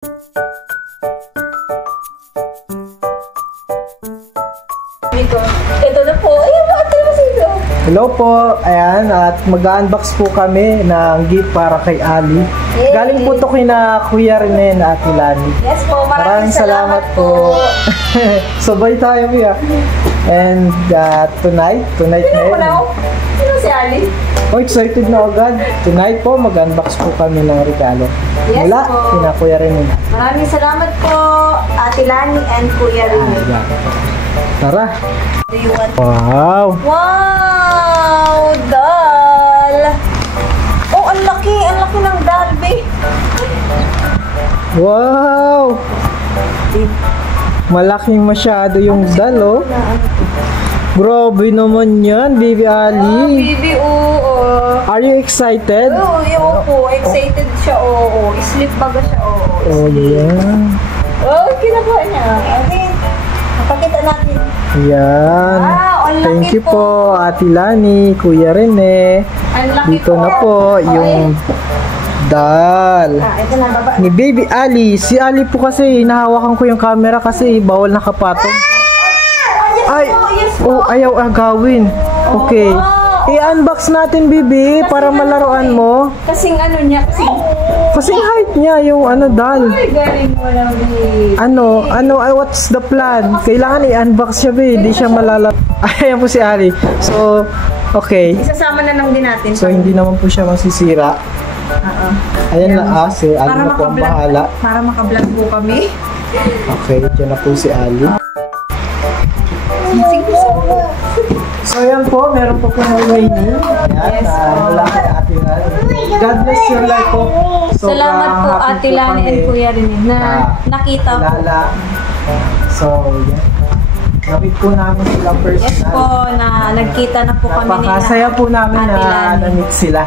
Ito na po. Ay, bakit mo sino? Hello po. Ayan, at mag-unbox po kami ng gift para kay Ali. Yay! Galing po ito kina Kuya Rene at Lani. Yes po, maraming salamat po. Sabay tayo, Kuya. And tonight na yun. Sino si Ali? Oh, excited na agad. Tonight po, mag-unbox po kami ng regalo. Yes mula po. kina Kuya Rene. Maraming salamat po, Ate Lani and Kuya Rene. Ayan. Tara. Do you want? Wow. Wow! Dal! Oh, ang laki ng dal, babe. Wow. Malaking masyado yung dal, oh. Grabe naman yan, Baby Ali. Baby, oo. Are you excited? Oo, yung po. Excited siya, oo. Sleep baga siya, oo. Oh, yeah. Oh, kinakuha niya. Okay. Napakita natin. Yan. Wow, ang laki Thank you po. po, Ate Lani, Kuya Rene. Ang laki Dito po. na po yung dal. Ito na, baba. Ni Baby Ali. Si Ali po kasi, hinahawakan ko yung camera kasi bawal nakapatong. Ay, Yes po. oh, ayaw agawin. Okay. wow. I-unbox natin, Bibi, para malaruan mo. Kasing ano niya, Kasing height niya yung dal. ay, galing mo lang, babe. What's the plan? Kailangan i-unbox siya, Bibi. Hindi siya malala. Ayan po si Ali. So, okay. Isasama na lang din natin. So, hindi naman po siya masisira. Oo. Ayan na, si Ali na po ang bahala. Para makablog po kami. Okay, dyan na po si Ali. Sige. So, ayan po, meron po po remaining. Ayan, Yes, wala kay Ate Lani. God bless your life po. Salamat po, happy Ate po Lani kami and Kuya Rene na nakita po. Lala. So, yan. Nakit po namin sila personal. Yes po, na nagkita na po kami nila. Napakasaya po namin Ate na Lani. na-meet sila.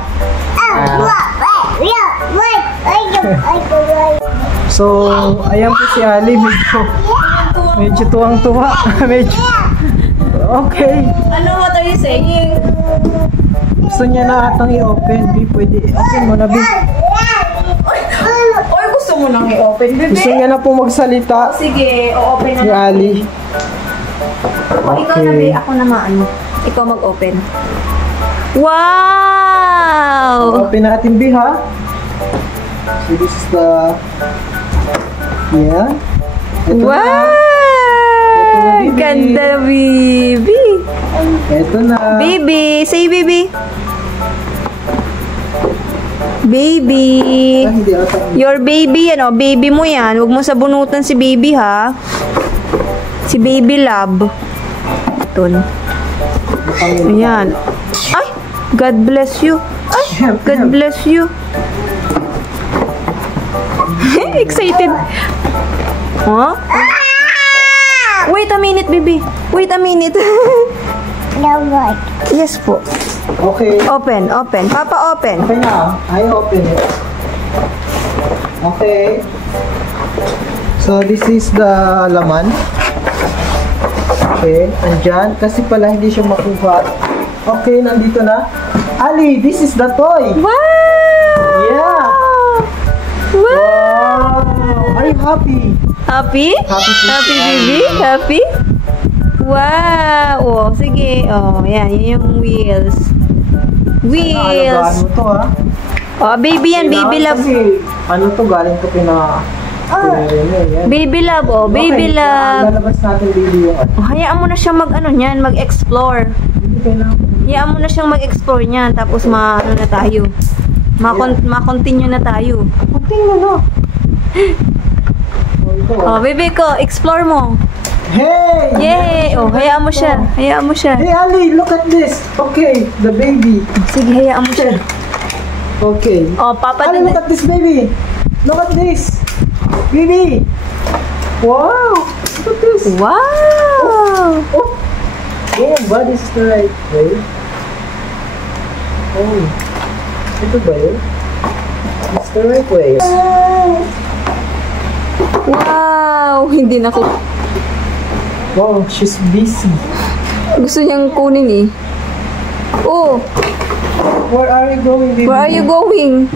So, ayan po si Ali. Medyo tuwang-tuwa. Medyo. Okay. Ano, what are you saying? Gusto niya na atang i-open. Di, pwede. Open mo na, Bi. Oy, gusto mo nang i-open, bebe? Gusto niya na po magsalita. Sige, o-open na Si natin. Ali. O, ikaw na, be. Ako na maano. Ikaw mag-open. Wow! Open natin, Bi, ha? So, this is the... Yeah. Ito Wow! na, Bibi. Ganda, baby! Ito na. Baby! Say, baby! Baby! Ah, hindi ata. Your baby, baby mo yan. Huwag mo sabunutan si baby, ha? Si baby love. Ito. Ayan. Ay! God bless you. Ay! God bless you. Excited. Huh? Wait a minute, baby. Wait a minute. Yes po. Okay. Open. Papa, open. Okay na. I open it. Okay. So, this is the laman. Okay. Andyan. Kasi pala hindi siya makuha. Okay, nandito na. Ali, this is the toy. Wow! Yeah. Wow! Wow. Are you happy? Happy? Happy, baby? Happy? Wow! Oh, sige. Oh, yan. Yun yung wheels. Wheels. Ano to, ha? Oh, baby yan. Baby love. Kasi, ano to, galing to Baby love, oh. Baby love. Lalabas natin baby yung Oh, hayaan mo na siyang niyan, mag-explore. Hayaan mo na siyang mag-explore niyan. Tapos ano na tayo. Ma-continue na tayo. Tingnan mo. Oh, baby ko, explore mo. Hey! Yay! Oh, hayaan mo siya. Hayaan mo siya. Hey Ali, look at this. Okay, the baby. Sige, hayaan mo siya. Okay. Oh, Papa, Ali, look at this baby. Look at this. Baby. Wow. Look at this. Wow! Oh. Oh, but this is the right way. Oh. Ito ba yun? It's the right way. Wow! Hindi na ko. Wow, she's busy. Gusto niyang kunin eh. Oh! Where are you going, baby? Where are you going?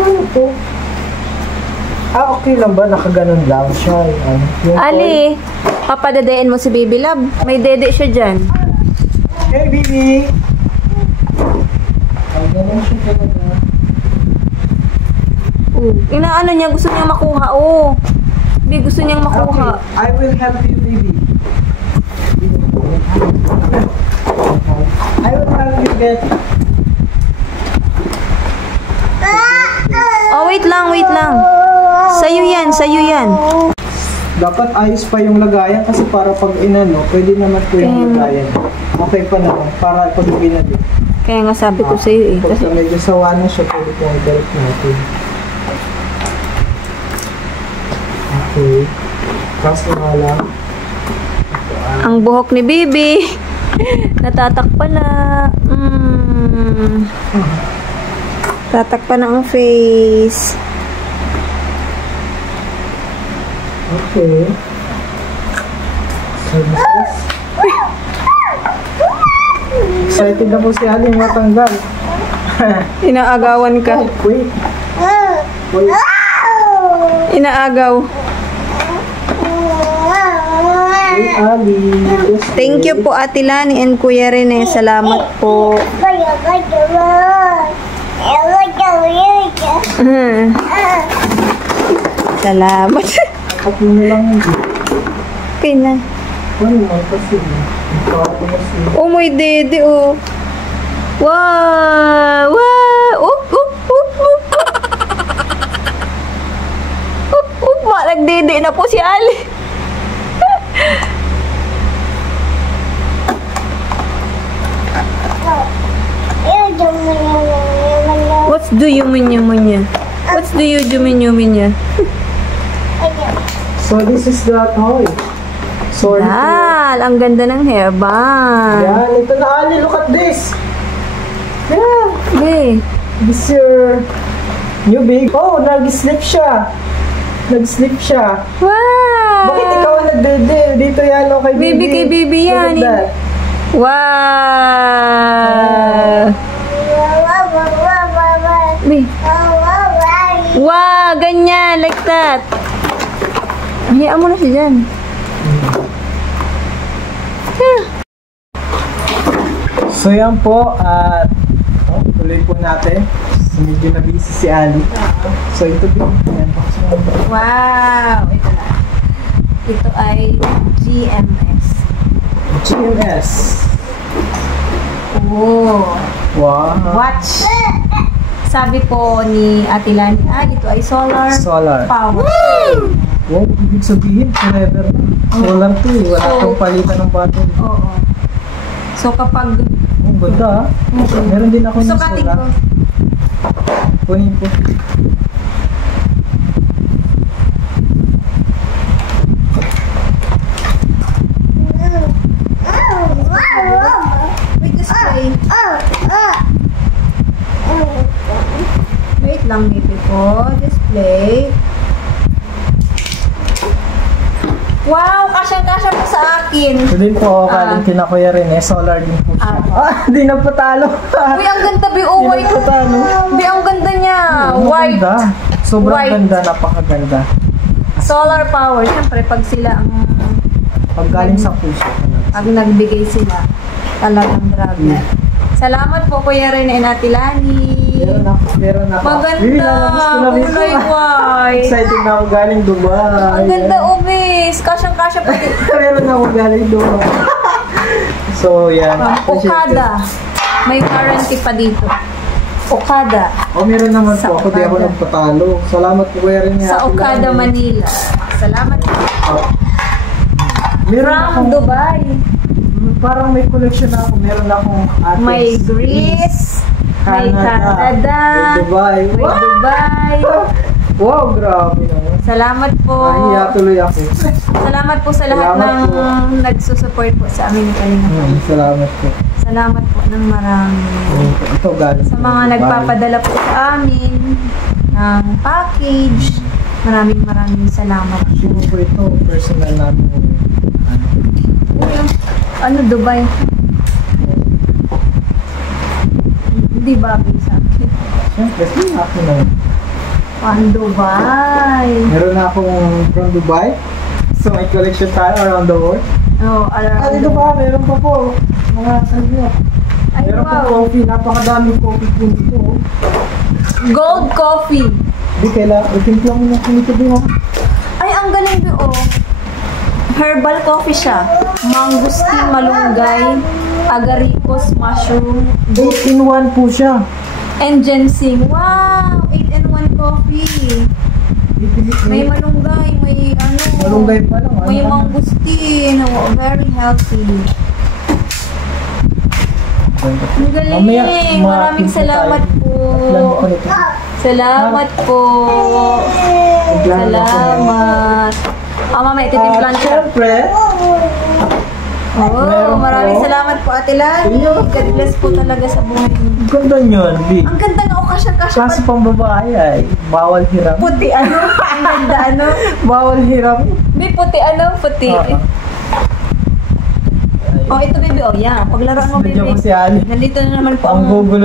Ano to? Okay lang ba? Nakaganon lang siya. Yung Ali, papadadayin mo si Baby Love. May dede siya dyan. Hey, baby! Ay, ganun siya talaga. Inaano niya, gusto niyang makuha. Baby, gusto niyang makuha. Okay, I will help you, baby. I will help you get... Oh, wait lang. Sa'yo yan. Dapat ayos pa yung lagayan kasi para pag inano, pwede naman po yung lagayan. Okay pa naman, para pag binali. Kaya nga sabi ko sa'yo eh. Kasi medyo sawa na siya, pwede po ang balik natin. Okay. Kaso nga lang. Ang buhok ni Baby. Natatakpan na. Tatakpan na ang face. Okay. So, excited na po si Aling matanggal. Inaagawan ka. Wait. Inaagaw. Wait, Ali. Thank you po Ate Lani and Kuya Rene. Salamat po. Salamat. Ako na lang hindi. Okay na. Ano naman kasi. Oh, may dede, oh. Wow! Nagdede na po si Ali. What's do you munya? So this is the toy. Sorry. Dal, ang ganda ng hairband. Yan, ito na Ali, look at this. Yeah. Okay. This is your new big. Oh, nag-slip siya. Wow! Bakit ikaw ang nagdede? Dito yan, oh, kay baby. Baby kay baby yan. Look at that. Wow! Wow, ganyan, like that. Hayaan mo na siya dyan. So yan po, at tuloy po natin. So, medyo na busy si Ali. So ito din. Yan. Wow! Ito na. Ito ay GMS. Oh. Wow. Watch. Sabi po ni Ate Lani, ito ay solar power. Wow, ibig sabihin, forever. Solar to eh. Wala kang palitan ng battery. Oo. So kapag... Ang ganda ah. Meron din ako ng Sukatin solar. ko. Kunin po. Wait, display. Wait lang, baby ko. Display. Wow! Kasya-kasya po sa akin. Ito din po, kalintin ako rin eh. Solar din po siya. Di na patalo. Uy, ang ganda, Bi. Oh, white. Bi, ang ganda niya. White. Ganda. Sobrang White. ganda, napakaganda. Solar power. Siyempre, pag sila ang... Pag galing sa puso. Pag nagbigay sila, talagang grabe. Salamat po, Kuya Rene and Ate Lani. Meron ako. Maganda. Kulay white. Excited na ako galing Dubai. Ang ganda, Umis. Kasyang-kasya pa din. Meron ako galing Dubai. So, yan. Okada. May warranty pa dito. Okada. Meron naman Sa po. Ako di ako Okada. nagpatalo. Salamat po kaya rin Sa Okada, Manila. Salamat po. Meron From akong, Dubai. parang may collection na ako. Meron akong ates. May Greece. May Canada. May Dubai. May Dubai. Wow, grabe naman. Salamat po. Nahiya tuloy ako. Salamat po sa lahat Salamat ng po. nagsusupport po sa aming Kalingap. Salamat po. Salamat po ng marami. Ito galing. Sa mga nagpapadala po sa amin ng package, maraming salamat po. Sino po ito? Personal namin. Ano, Dubai? Hindi bagay sa akin. Siyempre, sa akin na. From Dubai. Meron na akong from Dubai. So may collection tayo around the world. Oh, around Dito pa, meron pa po. Mga salvia. Ay, Meron pa wow. coffee. Napakadaming coffee po dito. Gold coffee. Hindi, kailangan. Itimpla mo na kung ito din. Ay, ang galing doon. Herbal coffee siya. Mangustin, malunggay, agaricus, mushroom, 8-in-1 po siya. and ginseng. Wow! 8-in-1 coffee. May malunggay, may ano. Malunggay pa lang. May mangustin. Oh, very healthy. Ang galing. Maraming salamat po. Salamat po. Salamat. Mama, ititimplan siya. Siyempre, Oh, maraming salamat po, Ate Lani. God bless po talaga sa buhay niyo. ganda nyon, B. Ang ganda nga, kasya-kasya. Kaso pang babae ay, bawal hiram. Puti, ano? Ang ganda, ano? Bawal hiram. Di, puti, ano? Puti. Oh, ito, baby. Oh, yan. Paglaruan mo, baby. Medyo ko si Ali. Nandito na naman po Ang gugulo.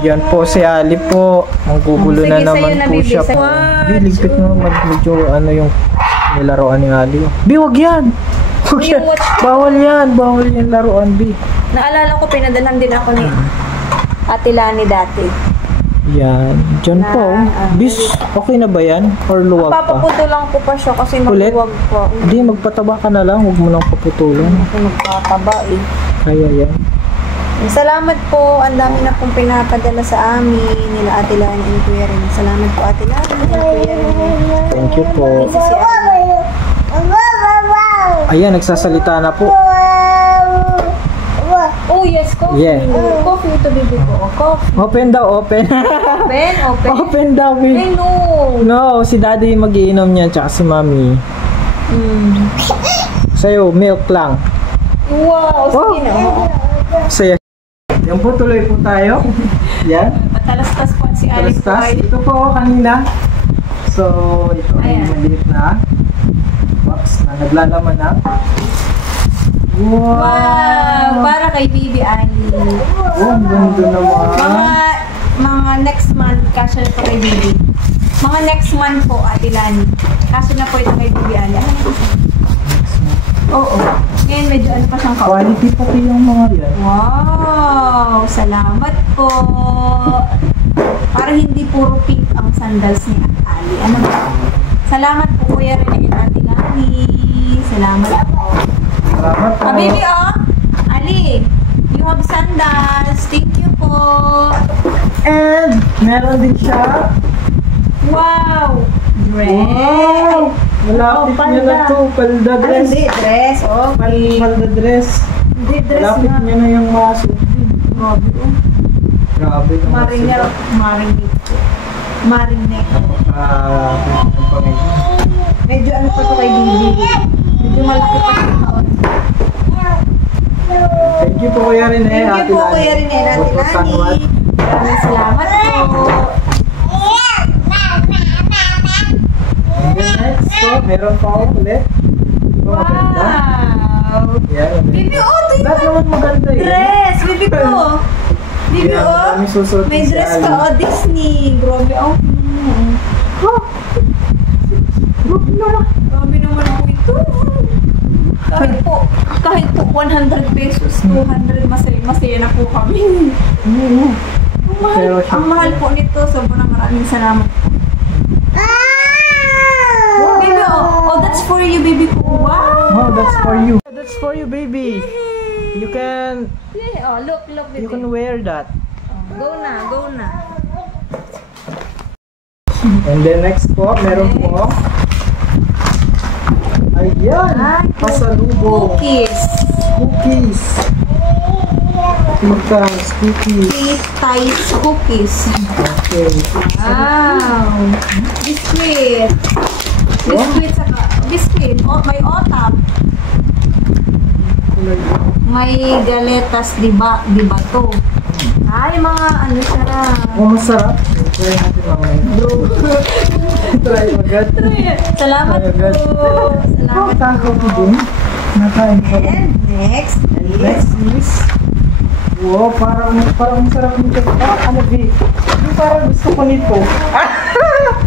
Yan po si Ali po. Ang gugulo Sige, na sa'yo naman na, po baby. siya po. What? Di, ligpit mo. Medyo ano yung nilaruan ni Ali. B, wag yan. Wag yan. Yung watch- Bawal yan. Bawal yung laruan, B. Naalala ko, pinadalhan din ako ni Ate Lani dati. Yan. Diyan po. Bis, okay na ba yan? Or luwag pa? Papaputo lang ko pa siya kasi Ulit? maluwag pa. Hindi, magpataba ka na lang. Huwag mo nang paputulan. Ako nagpapaba eh. Kaya yan. Salamat po. Ang dami na pong pinapadala sa amin nila Ate Lani and Kuya Ren. Salamat po Ate Lani and Kuya Ren. Thank you po. Si Ali. Ayan, nagsasalita na po. Oh yes, coffee. Yeah. Coffee ito baby ko. Oh, coffee. Open daw, open. Open, open. Open daw, Ay babe. no. No, si daddy mag-iinom niya, tsaka si mami. Sa'yo, milk lang. Wow, sige na. Saya. Yan po, tuloy po tayo. Yan. Matalastas po si Ali. Talastas. Ito po kanina. So, ito ay Ayan. maliit na box na naglalaman na. Wow, para kay Baby Ali. Oh, ang ganda naman. Mga next month, kasya na po kay Baby. Mga next month po, Ate Lani. Kasya na po ito kay Baby Ali. Oo. Ngayon, medyo ano pa siyang kaon. Quality pati yung mga yan. Wow! Salamat po! Para hindi puro pink ang sandals ni Ate Ali. Ano ba? Salamat po, Kuya Rene and Ate Lani. Salamat po. Salamat po. Baby, oh! Ali, you have sandals. Thank you po. And, meron din siya. Wow! Dress. Wow! Malapit Oh, niya na palda. to. Palda Ay, dress. hindi, dress. Okay. Palda dress. Hindi, dress Malapit nga. niya na yung mga suit. Grabe, oh. Grabe naman Mariner. sila. Marinek. Ang Panginoon. Medyo ano pa to kay Bibi. Medyo malaki pa siya taon. Thank you po Kuya Rene. Thank you Ate po, Lani. Kuya Rene and Ate Opo, Lani. Sanwat. Maraming salamat po. And then next po, meron pa ako ulit. Ito maganda. Wow! Yan. Bibi, oh, ito Lahat naman maganda eh. dress! Bibi ko! Bibi, Yan, oh! dami susuot May si dress Ali. ka, oh, Disney. Grabe, oh. Grabe naman po ito. Kahit po 100 pesos, 200, masaya na po kami. Pero Ang mahal po nito, sobrang maraming salamat po. Baby, oh, that's for you, baby ko. Wow! Oh, that's for you. That's for you, baby. You can Yeah, oh, look, baby. you can wear that. Go na, go na. And then next po, meron po. Ayan! Pasalubong. Cookies. Cookies. Titas, cookies. Sweet Thais cookies. Okay. Wow! Biscuit. Biscuit saka. Biscuit. Oh, may otap. May galetas, di ba to? Ay, mga ano siya. Oh, masarap. Try natin mamaya. Bro. Try agad. Salamat Try agad. po. Salamat Tako po po. din. Nakain ko. And next is Next is, wow, parang masarap nito. Ano, B? Parang gusto ko nito.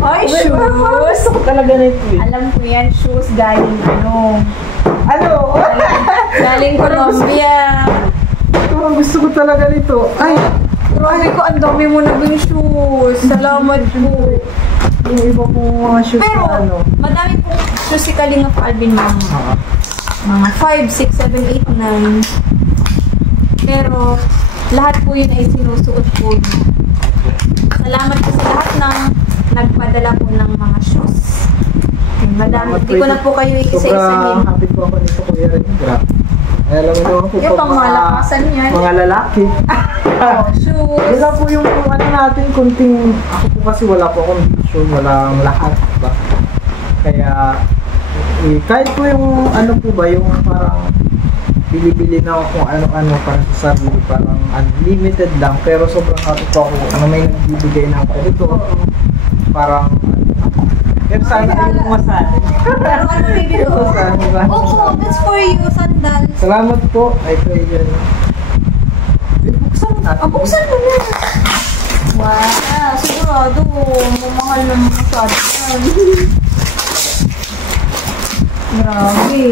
Ay, Gusto shoes! ko talaga na ito eh. Alam ko yan, shoes galing Ano? galing Colombia. Parang gusto ko talaga nito. Ay! Grabe ko, ang dami mo naging shoes. Salamat po. Yung iba pong mga shoes Pero, na ano. madami pong shoes si Kalingap Alvin, mga 5, 6, 7, 8, 9. Pero, lahat po yun ay sinusuot po niyo. Salamat po sa lahat ng nagpadala po ng mga shoes. Madami, hindi ko na po kayo isa-isahin. Sobrang happy po ako nito, Kuya Ren. Grabe. Ay, alam mo naman po, Yung pang malakasan yan. mga lalaki. Oh, shoes. Wala po yung ano natin, kunting, ako po kasi wala po akong vision, walang lahat, diba? Kaya, kahit po yung ano po ba, yung parang bili-bili na ako kung ano-ano para sa sarili, parang unlimited lang, pero sobrang happy po ako ano may nagbibigay na ako dito. Parang, pero sana ay masali. Pero ano, baby ko? Oo, that's for you, sandal. Salamat po. Ay, pray yun. Buksan natin. Buksan mo na. Wow, sigurado. Mamahal na masyado yan. Grabe.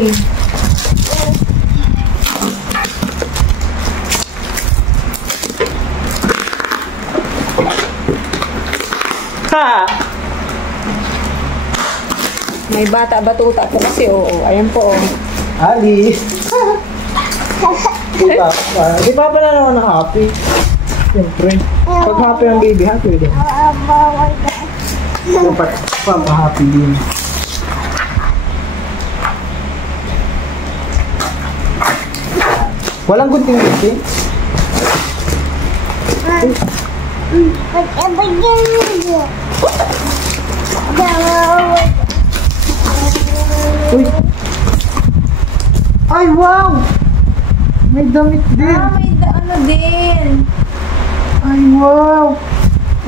Ha! May bata-batuta po kasi, oo. Ayan po, oh. Ali! Di ba pala naman na happy? Siyempre. Pag happy ang baby, happy din. Dapat happy din. Walang gunting-gunting? Uy! Ay, wow! May damit din! May ano din. Ay, wow!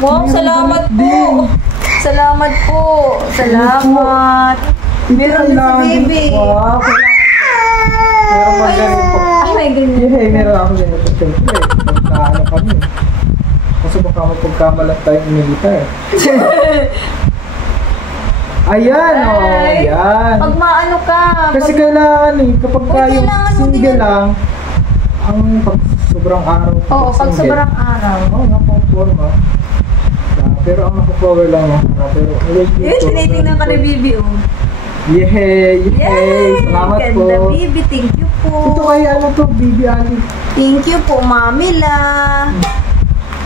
Wow, Meron salamat damit po. din. Salamat po. Salamat. Meron din sa baby. Wow! Meron pa ganito. Ay, may ganyan. Yeah, meron ako ganito. Siyempre, pagkaano kami. Kasi baka mapagkamalat tayong militar. Ayan, Ay. yan. Pag maano ka. Kasi kailangan kapag Uy, yung kailangan mo single din. lang, ang pag sobrang araw. Oo, pag single. sobrang araw. Oo, nakaporma. Pero ang nakapower lang ako. Pero Yun, tinitingnan ka ni Bibi, oh. Yay! Yay! Salamat po. Ganda, Bibi. Thank you po. Ito kay ano to, Bibi Ali. Thank you po, Mami La.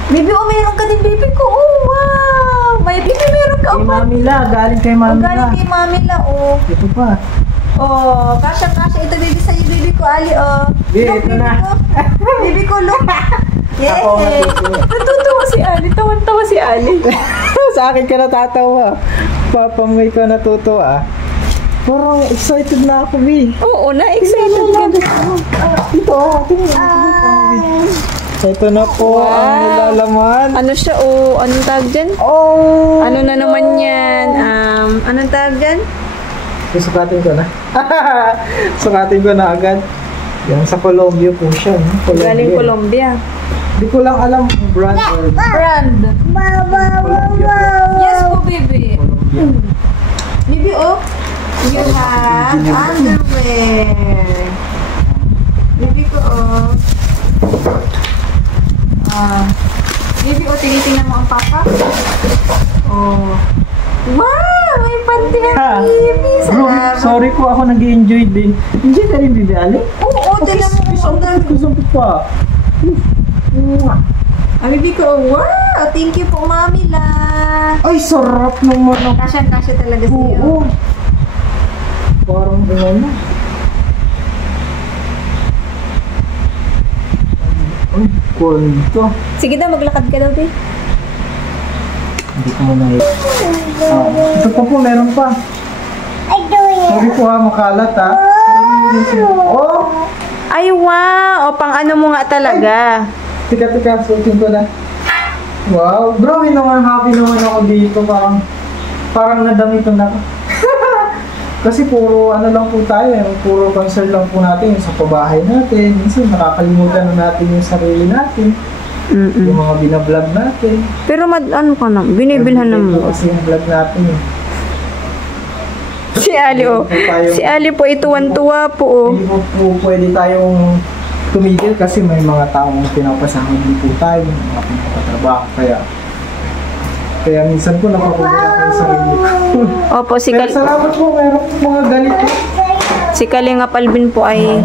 Bibi, oh, meron ka din, Bibi ko. Oh, wow. May Bibi, meron ka. Kay Oh, Mami La, galing kay oh, Mami La. galing kay Mami La, oh. Ito pa. Oh, kasya-kasya. Ito, Bibi, sa'yo, Bibi ko, Ali, oh. Bibi, Look, ito na. ko. Bibi ko, look. Yay! Ako, natutuwa. Natutuwa si Ali. Tawan-tawa si Ali. Sa akin ka natatawa. Papamay ka natutuwa. Parang excited na ako, Bi. Oo, na-excited ka na. Ito, ito na po Wow. ang nilalaman. Ano siya, oh? Anong tawag dyan? Oh! Ano na naman yan? Anong tawag dyan? Sukatin ko na. Sukatin ko na agad. Yan, sa Colombia po siya. No? Galing Colombia. Di ko lang alam kung brand or Brand. Colombia Yes po, baby. po. Colombia. Baby, oh. You have underwear. Baby ko, oh. Baby, oh, tinitingnan mo ang papa. Oh. Wow! May panty Ha. ang baby. Bro, Salamat. sorry po ako nag-enjoy din. Enjoy ka rin, Bibi Ali? Oo, tingnan mo ang ganda. Kusapit pa. Baby ko, oh, wow! Thank you po, Mami La. Ay, sarap naman ang Kasya-kasya talaga sa'yo. oo. Parang ano. Ay, kwento. Sige daw, maglakad ka daw, babe. Hindi ko muna ito pa po, meron pa. Sorry po ha, makalat ha. Oh! Ay, wow! O, pang ano mo nga talaga. Tika, suotin ko na. Wow, bro, naman happy naman ako dito. Parang nadamitan ako. Kasi puro ano lang po tayo, puro concern lang po natin yung sa pabahay natin. Minsan nakakalimutan na natin yung sarili natin. Mm-mm. Yung mga binablog natin. Pero ano ka na, binibilhan Everyday naman. po kasi yung vlog natin eh. Si Ali, oh. Si Ali po, ituwan-tuwa po, oh. Hindi po pwede tayong tumigil kasi may mga taong pinapasahod din po tayo, mga pinapatrabaho. Kaya minsan po napapabayaan ko yung sarili ko. Opo, Pero salamat po, meron po mga ganito. si Kalingap Alvin po ay...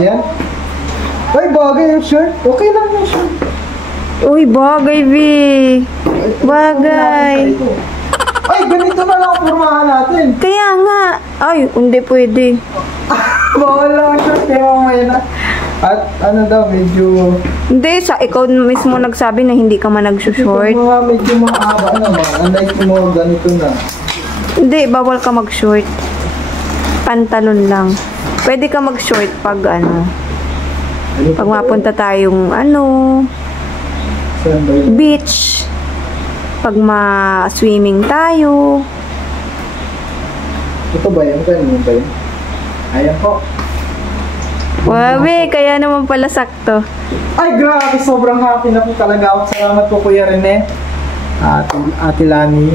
Yan. Ay, bagay yung shirt. Okay lang yung shirt. Uy, bagay, V. Bagay. Ay, ganito na lang ang pormahan natin. Kaya nga. Ay, hindi pwede. Bawal lang ang shirt, kaya mamaya na. At ano daw, medyo... Hindi, ikaw mismo nagsabi na hindi ka man nagsushort. Ito mga medyo mahaba naman. Unlike yung mga ganito na. Hindi, bawal ka mag-short. Pantalon lang. Pwede ka mag-short pag pag mapunta tayong Saan ba yun? beach. Pag ma-swimming tayo. Ito ba yun? Ganyan ba yun? Ayan po. Wabe, kaya naman pala sakto. Ay, grabe. Sobrang happy na po talaga ako. Salamat po, Kuya Rene. Ate Lani.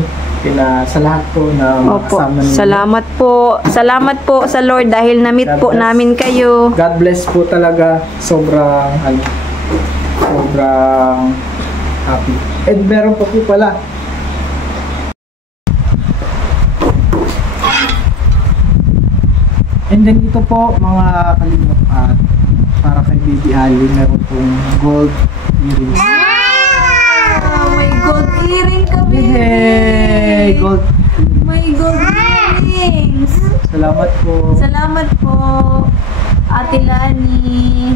Sa lahat po na Opo, makasama ninyo. salamat po. Salamat po sa Lord dahil na-meet God po bless. namin kayo. God bless po talaga. Sobrang happy. And meron pa po pala. And then ito po mga kalingap at para kay Baby Ali, meron pong gold earrings. May gold earring kami. Yay! Gold. May gold earrings. Salamat po. Salamat po, Ate Lani.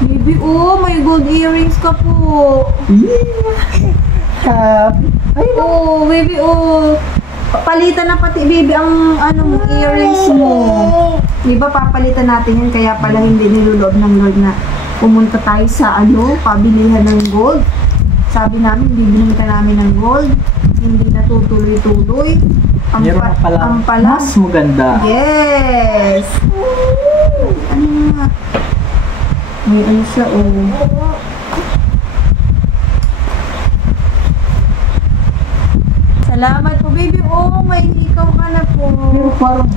Baby, may gold earrings ka po. Ay, Baby, palitan na pati, baby, ang earrings mo. Di ba papalitan natin yan, kaya pala hindi niluloob ng Lord na pumunta tayo sa pabilihan ng gold. Sabi namin, bibilhin ka namin ng gold. Hindi na tutuloy-tuloy. meron pa pala ang pala. mas maganda. Yes! Ano nga? May siya, Salamat po, baby. May hikaw ka na po. Parang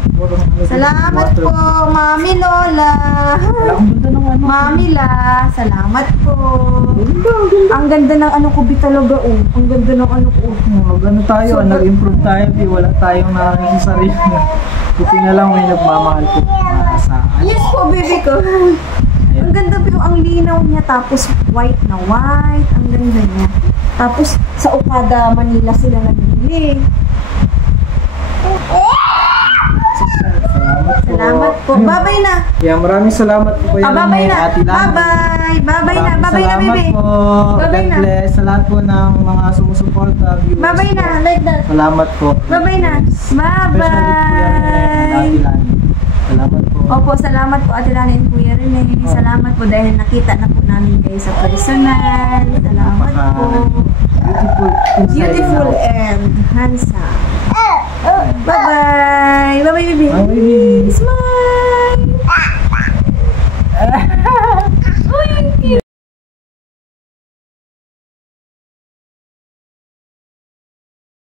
Salamat po, Mami Lola. Wala akong ganda ng Mami La, salamat po. Ang ganda ng kubi talaga, Ang ganda ng ko. Ano tayo, nag-improve tayo, wala tayong nakakita sa sarili. Buti na lang may nagmamahal po sa Yes po, baby ko. Ang ganda po, ang linaw niya, tapos white na white. Ang ganda niya. Tapos sa Okada, Manila sila nagbili. Salamat po. Bye-bye na. Yeah, maraming salamat po kuya. Bye-bye na. Ate Lani. Bye-bye. Bye-bye na. Maraming Bye-bye na, baby. Salamat po. Bye-bye God na. bless sa lahat po ng mga sumusuporta, viewers. Bye-bye na. Like that. Salamat po. Bye-bye na. Especially kuya Rene and Ate Bye-bye. Lani. Salamat po. Opo, salamat po Ate Lani and Kuya Rene. Salamat po dahil nakita na po namin kayo sa personal. Salamat po. Beautiful. inside Beautiful and out. and handsome. Bye-bye. Bye-bye, baby. Bye, baby. Smile.